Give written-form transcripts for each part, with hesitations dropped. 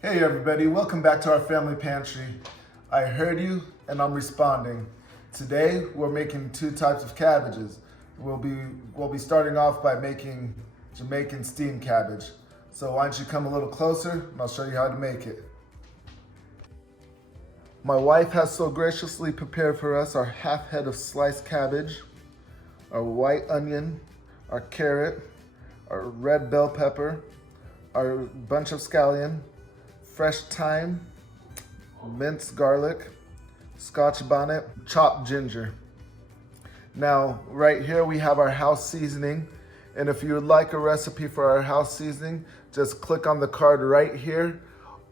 Hey everybody, welcome back to our family pantry. I heard you and I'm responding. Today we're making two types of cabbages. We'll be starting off by making Jamaican steamed cabbage. So why don't you come a little closer and I'll show you how to make it. My wife has so graciously prepared for us our half head of sliced cabbage, our white onion, our carrot, our red bell pepper, our bunch of scallion, fresh thyme, minced garlic, scotch bonnet, chopped ginger. Now, right here we have our house seasoning. And if you would like a recipe for our house seasoning, just click on the card right here,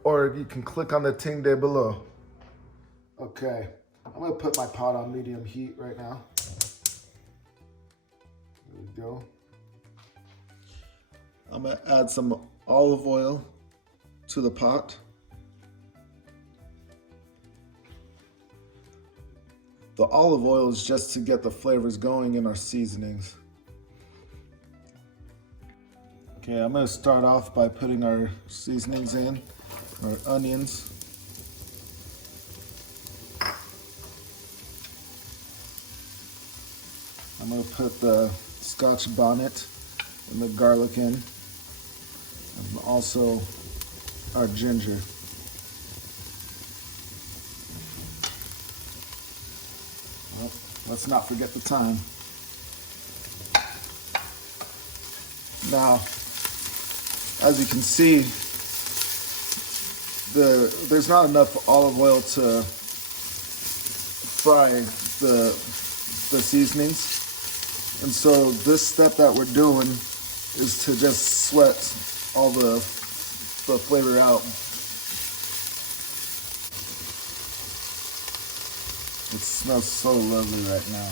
or you can click on the thing there below. Okay, I'm gonna put my pot on medium heat right now. There we go. I'm gonna add some olive oil to the pot. The olive oil is just to get the flavors going in our seasonings. Okay, I'm gonna start off by putting our seasonings in, our onions. I'm gonna put the scotch bonnet and the garlic in, and also our ginger. Well, let's not forget the thyme. Now, as you can see, there's not enough olive oil to fry the seasonings. And so this step that we're doing is to just sweat all the flavor out. It smells so lovely right now.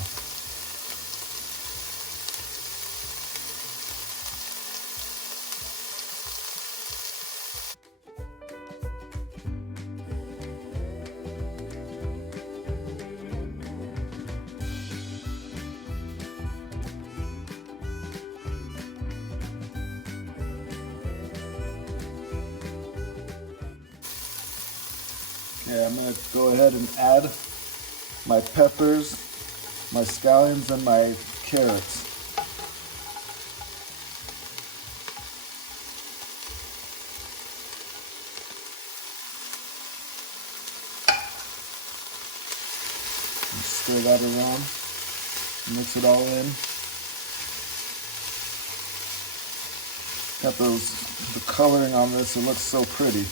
Okay, I'm gonna go ahead and add my peppers, my scallions, and my carrots. And stir that around, mix it all in. Got the coloring on this, it looks so pretty.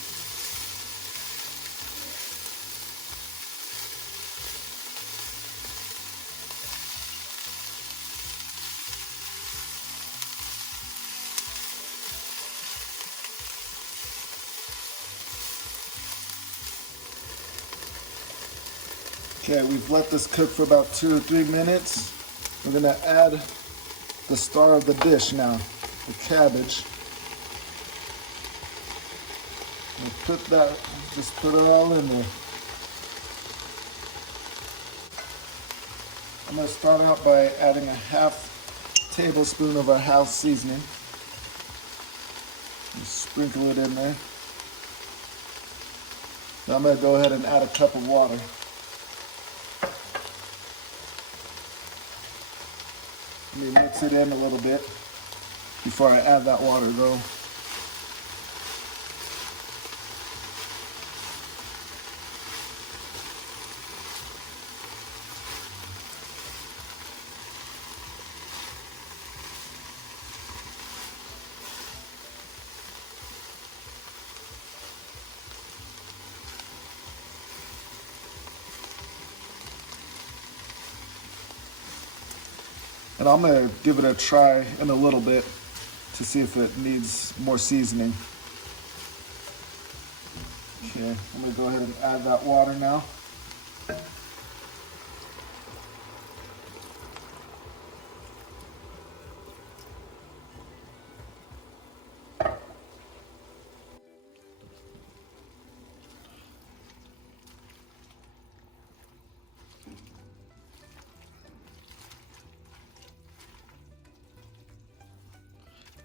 Okay, we've let this cook for about 2 or 3 minutes. We're gonna add the star of the dish now, the cabbage. Just put it all in there. I'm gonna start out by adding a half tablespoon of our house seasoning. Just sprinkle it in there. Now I'm gonna go ahead and add a cup of water. Let me mix it in a little bit before I add that water though. And I'm gonna give it a try in a little bit to see if it needs more seasoning. Okay, I'm gonna go ahead and add that water now.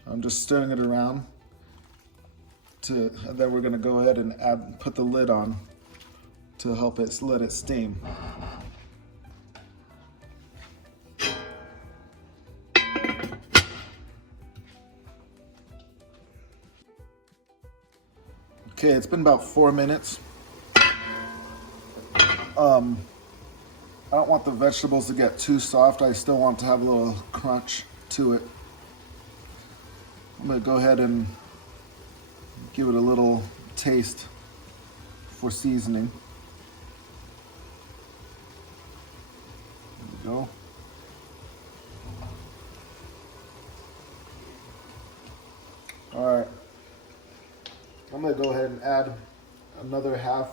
I'm just stirring it around and then we're gonna go ahead and put the lid on to help it let it steam. Okay, it's been about 4 minutes. I don't want the vegetables to get too soft. I still want to have a little crunch to it. I'm gonna go ahead and give it a little taste for seasoning. There we go. All right. I'm gonna go ahead and add another half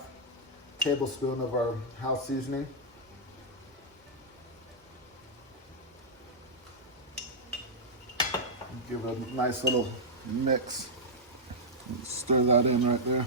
tablespoon of our house seasoning. Give it a nice little mix. Stir that in right there.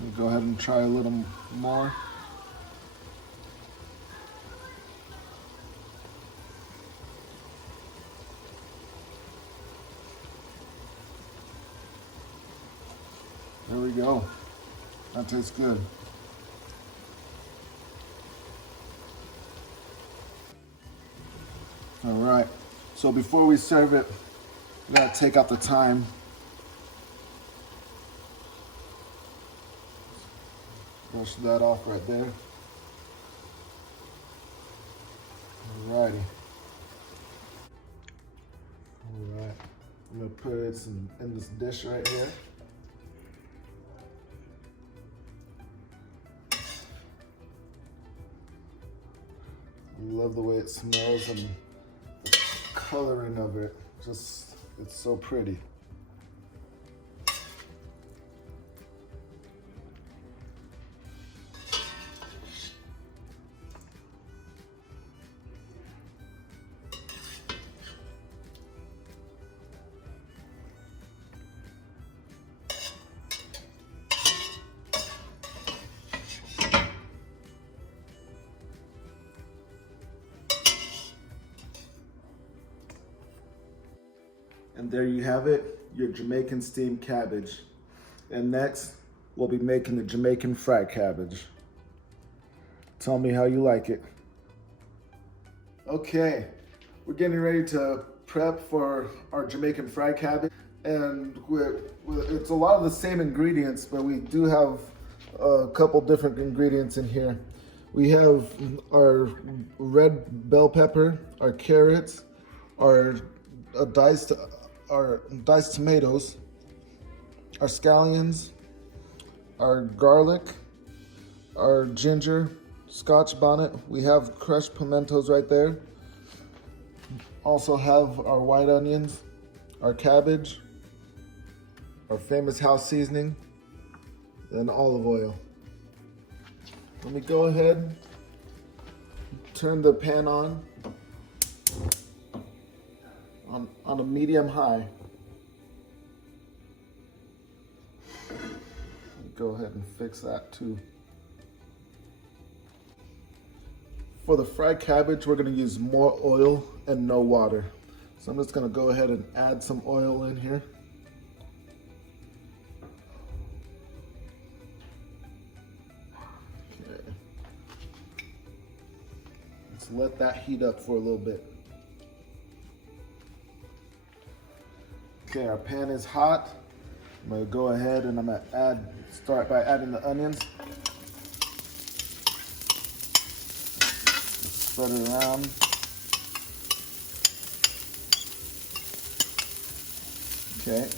We'll go ahead and try a little more. There we go. That tastes good. All right. So before we serve it, we gotta take out the thyme. Brush that off right there. Alrighty. All right. I'm gonna put it in this dish right here. I love the way it smells and the coloring of it. Just, it's so pretty. And there you have it, your Jamaican steamed cabbage. And next, we'll be making the Jamaican fried cabbage. Tell me how you like it. Okay, we're getting ready to prep for our Jamaican fried cabbage. And it's a lot of the same ingredients, but we do have a couple different ingredients in here. We have our red bell pepper, our carrots, our diced tomatoes, our scallions, our garlic, our ginger, scotch bonnet. We have crushed pimentos right there. Also have our white onions, our cabbage, our famous house seasoning, and olive oil. Let me go ahead, turn the pan on a medium high. Go ahead and fix that too. For the fried cabbage, we're gonna use more oil and no water. So I'm just gonna go ahead and add some oil in here. Okay. Let's let that heat up for a little bit. Okay, our pan is hot. I'm gonna go ahead and I'm gonna start by adding the onions. Spread it around. Okay.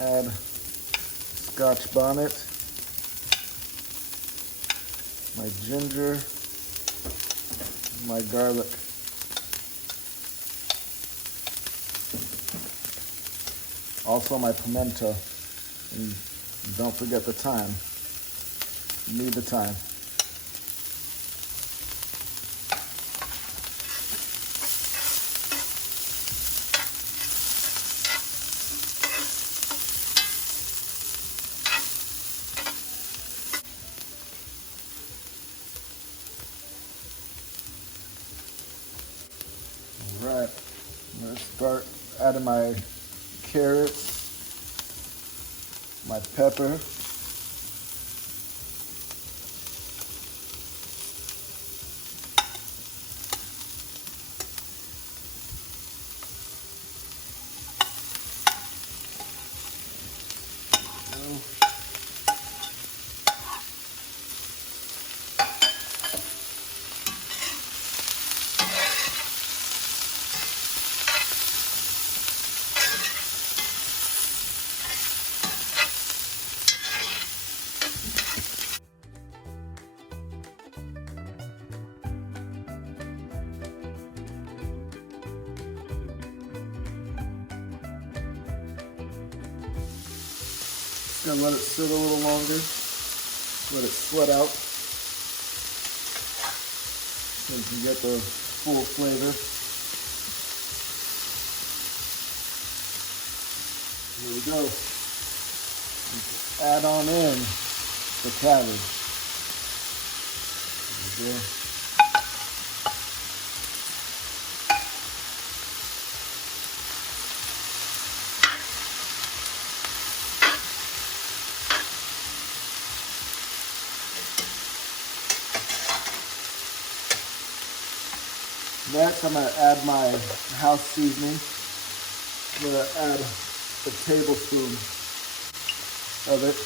Add scotch bonnet, my ginger, my garlic. Also my pimento. And don't forget the thyme. You need the thyme. adding my carrots, my pepper, gonna let it sit a little longer, let it sweat out so you can get the full flavor. Here we go. Add on in the cabbage. There we go. Next, I'm going to add my house seasoning. I'm going to add a tablespoon of it.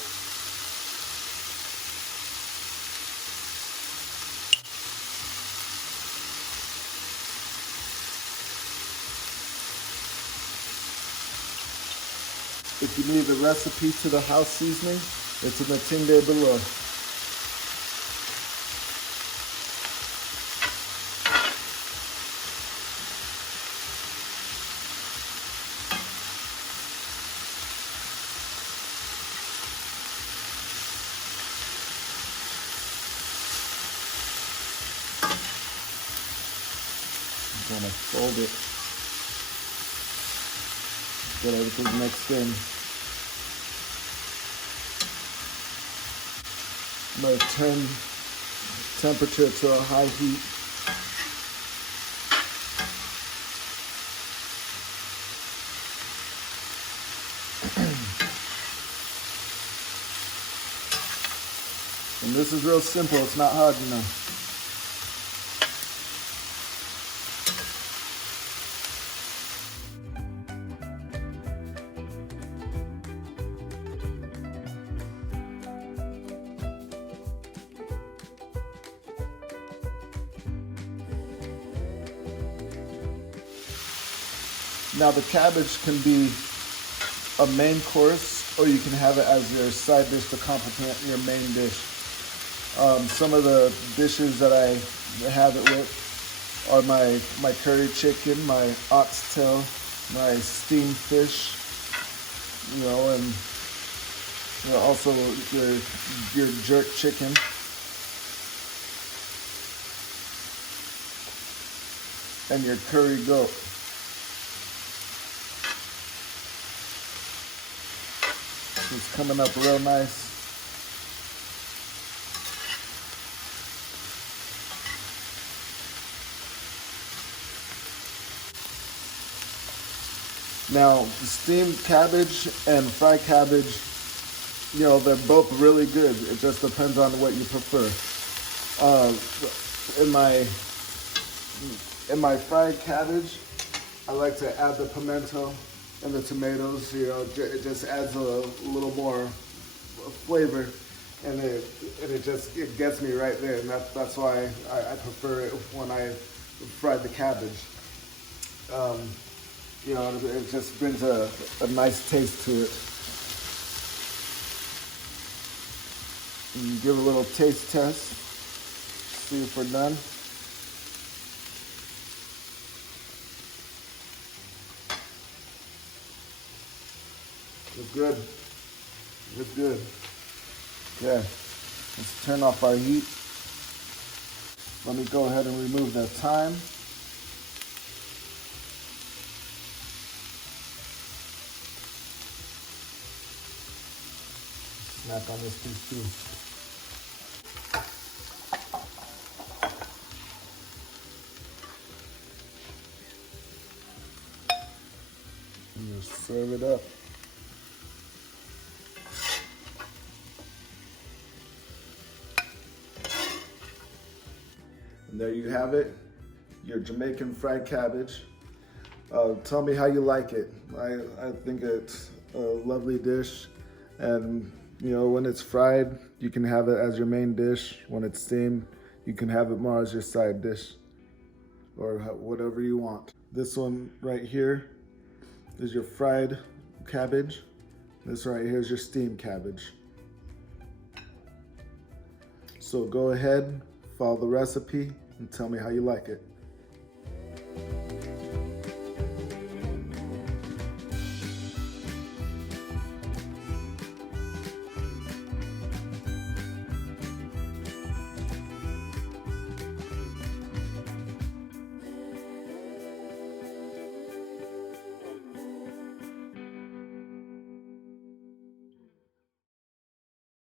If you need the recipe to the house seasoning, it's in the tinge below. I'm going to fold it, get everything mixed in. I'm going to turn temperature to a high heat. And this is real simple, it's not hard enough. Now the cabbage can be a main course, or you can have it as your side dish to complement your main dish. Some of the dishes that I have it with are my curry chicken, my oxtail, my steamed fish, and also your jerk chicken. And your curry goat. It's coming up real nice. Now, steamed cabbage and fried cabbage, they're both really good. It just depends on what you prefer. In my fried cabbage, I like to add the pimento and the tomatoes. It just adds a little more flavor, and it gets me right there, and that's why I prefer it when I fry the cabbage. It just brings a nice taste to it. And give a little taste test. See if we're done. It's good. It's good. Okay, let's turn off our heat. Let me go ahead and remove that thyme. Snack on this piece too. serve it up. And there you have it, your Jamaican fried cabbage. Tell me how you like it. I think it's a lovely dish, and you know, when it's fried, you can have it as your main dish. When it's steamed, you can have it more as your side dish, or whatever you want. This one right here is your fried cabbage. This right here is your steamed cabbage. So go ahead, follow the recipe, and tell me how you like it.